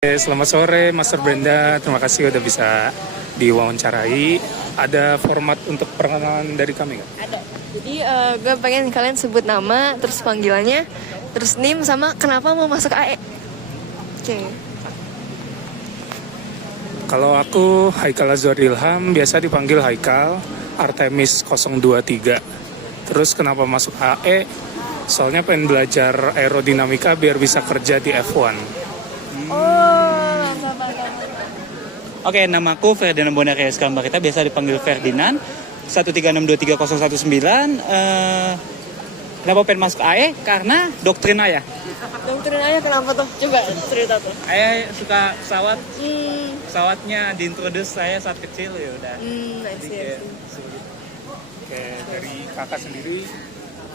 Selamat sore, Master Brenda. Terima kasih udah bisa diwawancarai. Ada format untuk perkenalan dari kami nggak? Ada. Jadi gue pengen kalian sebut nama, terus panggilannya, terus NIM sama kenapa mau masuk AE. Oke. Kalau aku Haikal Azwar Ilham, biasa dipanggil Haikal, Artemis 023. Terus kenapa masuk AE? Soalnya pengen belajar aerodinamika biar bisa kerja di F1. Oke, namaku Ferdinand Bondaria Eskambar, kita biasa dipanggil Ferdinand. 136230109. Kenapa pengen masuk AE? Karena doktrin ayah. Doktrin ayah kenapa tuh? Coba cerita tuh. Ayah suka pesawat. Pesawatnya diintroduce saya saat kecil ya udah. I see. Oke, dari kakak sendiri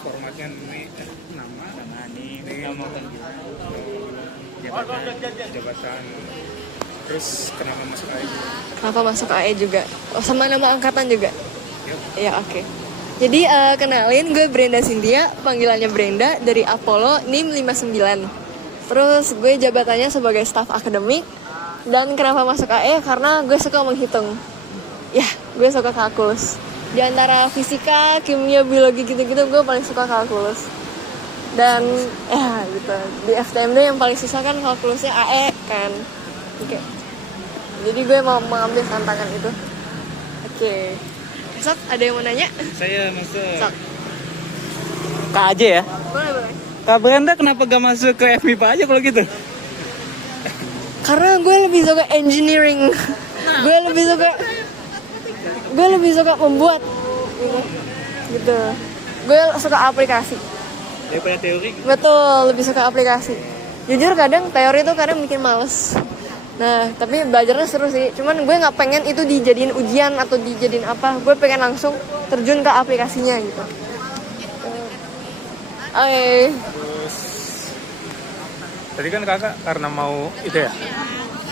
formatnya ini nama Nih, nama panggilan. jabatan. Terus kenapa masuk AE? Kenapa masuk AE juga? Oh, sama nama angkatan juga? Yuk. Ya, oke. Jadi kenalin, gue Brenda Cynthia, panggilannya Brenda, dari Apollo NIM 59. Terus gue jabatannya sebagai staf akademik. Dan kenapa masuk AE? Karena gue suka menghitung. Ya, gue suka kalkulus. Di antara fisika, kimia, biologi gitu-gitu, gue paling suka kalkulus. Dan ya gitu, di FTMD yang paling susah kan kalkulusnya AE kan. Oke. Jadi gue mau mengambil tantangan itu. Oke. Sok, ada yang mau nanya? Saya masuk Sok. Kak aja ya. Boleh. Kak Brenda kenapa gak masuk ke FMIPA aja kalau gitu? Karena gue lebih suka engineering. gue lebih suka membuat gitu. Gue suka aplikasi. Daripada teori? Betul, lebih suka aplikasi. Jujur kadang teori tuh kadang bikin males. Nah, tapi belajarnya seru sih. Cuman gue nggak pengen itu dijadiin ujian atau dijadiin apa. Gue pengen langsung terjun ke aplikasinya gitu. Oke. Terus tadi kan kakak karena mau itu ya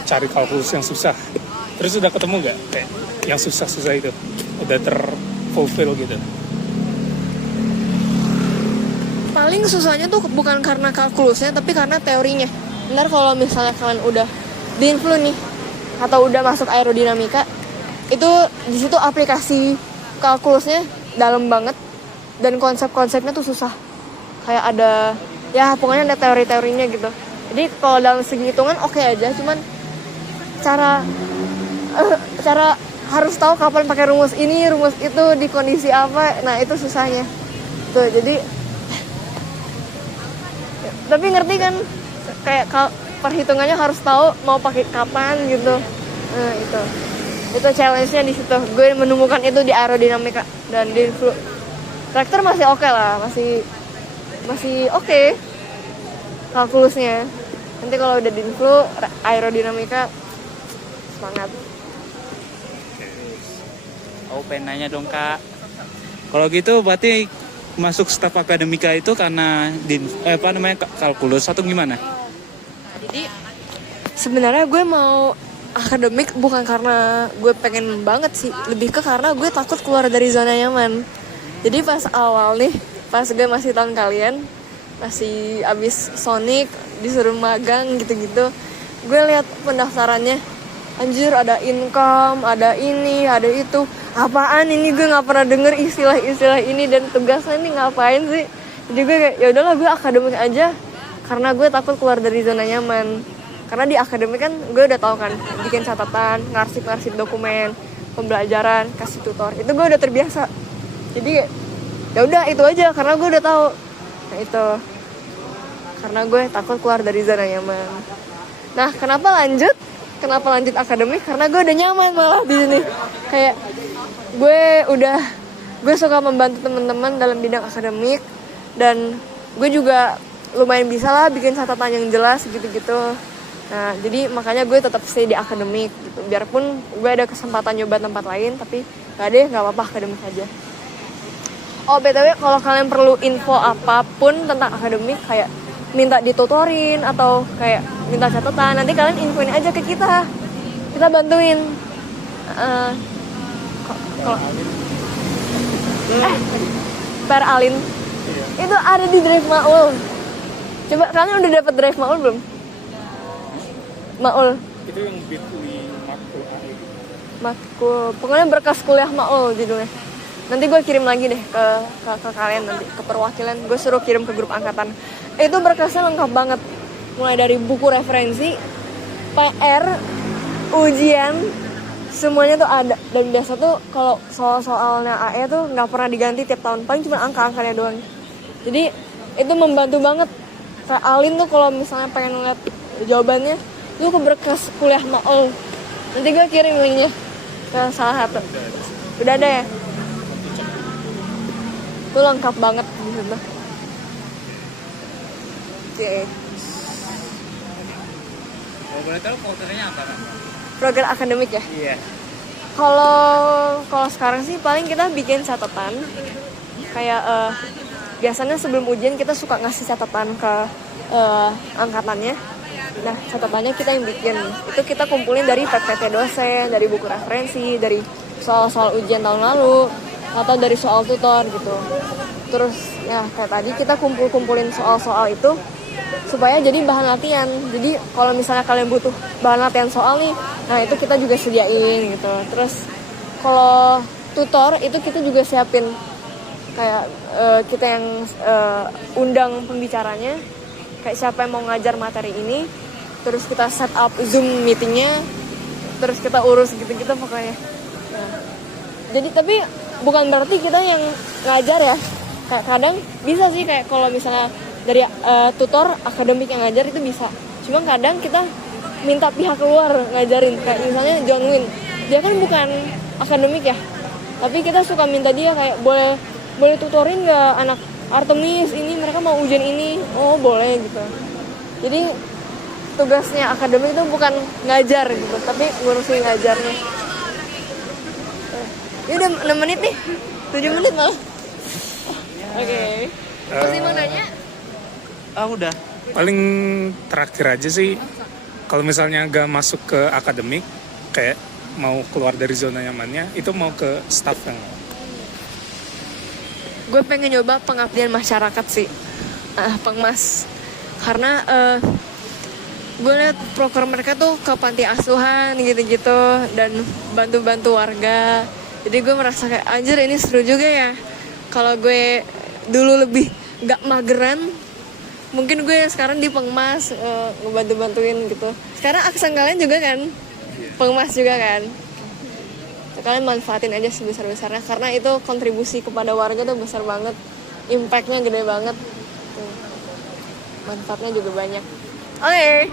cari kalkulus yang susah. Terus udah ketemu nggak kayak yang susah-susah itu? Udah terfulfill gitu? Paling susahnya tuh bukan karena kalkulusnya, tapi karena teorinya. Ntar kalau misalnya kalian udah di influ nih atau udah masuk aerodinamika, itu di situ aplikasi kalkulusnya dalam banget dan konsep-konsepnya tuh susah. Kayak ada ya pokoknya ada teori-teorinya gitu. Jadi kalau dalam segi hitungan oke aja, cuman cara harus tahu kapan pakai rumus ini, rumus itu di kondisi apa. Nah, itu susahnya. Tuh, jadi tapi ngerti kan kayak perhitungannya harus tahu mau pakai kapan gitu. Nah, itu challenge-nya di situ. Gue menemukan itu di aerodinamika dan di influ. Traktor masih oke lah, masih oke kalkulusnya. Nanti kalau udah di influ aerodinamika semangat. Aku pengen nanya dong Kak. Kalau gitu berarti masuk staf akademika itu karena kalkulus atau gimana? Jadi sebenarnya gue mau akademik bukan karena gue pengen banget sih, lebih ke karena gue takut keluar dari zona nyaman. Jadi pas awal nih, pas gue masih tahun kalian, masih abis Sonic, disuruh magang gitu-gitu, gue lihat pendaftarannya, anjir ada income, ada ini, ada itu. Apaan ini, gue nggak pernah denger istilah-istilah ini dan tugasnya ini ngapain sih. Jadi gue kayak ya udahlah gue akademik aja karena gue takut keluar dari zona nyaman. Karena di akademik kan gue udah tahu kan bikin catatan, ngarsip dokumen, pembelajaran, kasih tutor, itu gue udah terbiasa. Jadi ya udah itu aja karena gue udah tahu. Nah itu karena gue takut keluar dari zona nyaman. Nah kenapa lanjut akademik? Karena gue udah nyaman malah di sini. Kayak gue suka membantu teman-teman dalam bidang akademik dan gue juga lumayan bisa lah bikin catatan yang jelas gitu-gitu. Nah jadi makanya gue tetap stay di akademik gitu. Biarpun gue ada kesempatan nyoba tempat lain, tapi nggak apa-apa akademik aja. Oh btw kalau kalian perlu info apapun tentang akademik kayak minta ditutorin atau kayak minta catatan, nanti kalian infoin aja ke kita bantuin. Per Alin itu ada di Drive Maul. Coba kalian udah dapet Drive Maul belum? Maul. Itu yang Bitwi Makul AE gitu. Makul. Pokoknya berkas kuliah Maul judulnya. Nanti gue kirim lagi deh ke kalian nanti, ke perwakilan. Gue suruh kirim ke grup angkatan. Itu berkasnya lengkap banget. Mulai dari buku referensi, PR, ujian, semuanya tuh ada. Dan biasa tuh kalau soal-soalnya AE tuh nggak pernah diganti tiap tahun. Paling cuma angka-angkanya doang. Jadi itu membantu banget. Kayak Alin tuh kalau misalnya pengen ngeliat jawabannya, lu ke berkas kuliah Maul. Nanti gue kirim linknya ke salah satu. Udah ada ya? Itu lengkap banget di situ. Oke. Kalau boleh tahu foldernya apa kan? Program akademik ya? Iya. Kalau sekarang sih paling kita bikin catatan. Kayak biasanya sebelum ujian kita suka ngasih catatan ke angkatannya. Nah, catatannya kita yang bikin. Itu kita kumpulin dari PPT dosen, dari buku referensi, dari soal-soal ujian tahun lalu, atau dari soal tutor gitu. Terus ya kayak tadi kita kumpulin soal-soal itu supaya jadi bahan latihan. Jadi kalau misalnya kalian butuh bahan latihan soal nih, nah itu kita juga sediain gitu. Terus kalau tutor itu kita juga siapin kayak kita yang undang pembicaranya, kayak siapa yang mau ngajar materi ini, terus kita set up Zoom meetingnya, terus kita urus gitu-gitu pokoknya. Nah, jadi tapi bukan berarti kita yang ngajar ya. Kayak kadang bisa sih kayak kalau misalnya dari tutor akademik yang ngajar itu bisa. Cuma kadang kita minta pihak luar ngajarin. Kayak misalnya John Win, dia kan bukan akademik ya. Tapi kita suka minta dia kayak boleh tutorin nggak anak Artemis ini, mereka mau ujian ini. Oh boleh gitu. Jadi tugasnya akademik itu bukan ngajar gitu, tapi ngurusin ngajarnya. Ini udah 6 menit nih, 7 menit malah. Oke. Masih mau nanya? Udah. Paling terakhir aja sih, kalau misalnya gak masuk ke akademik, kayak mau keluar dari zona nyamannya, itu mau ke staff yang Gue pengen nyoba pengabdian masyarakat sih, Pengmas. Karena gue liat program mereka tuh ke panti asuhan gitu-gitu dan bantu-bantu warga. Jadi gue merasa kayak anjir ini seru juga ya. Kalau gue dulu lebih gak mageran, mungkin gue sekarang di Pengmas ngebantu-bantuin gitu. Sekarang aksen kalian juga kan Pengmas juga kan. Kalian manfaatin aja sebesar-besarnya karena itu kontribusi kepada warga tuh besar banget, impactnya gede banget, manfaatnya juga banyak. Oke.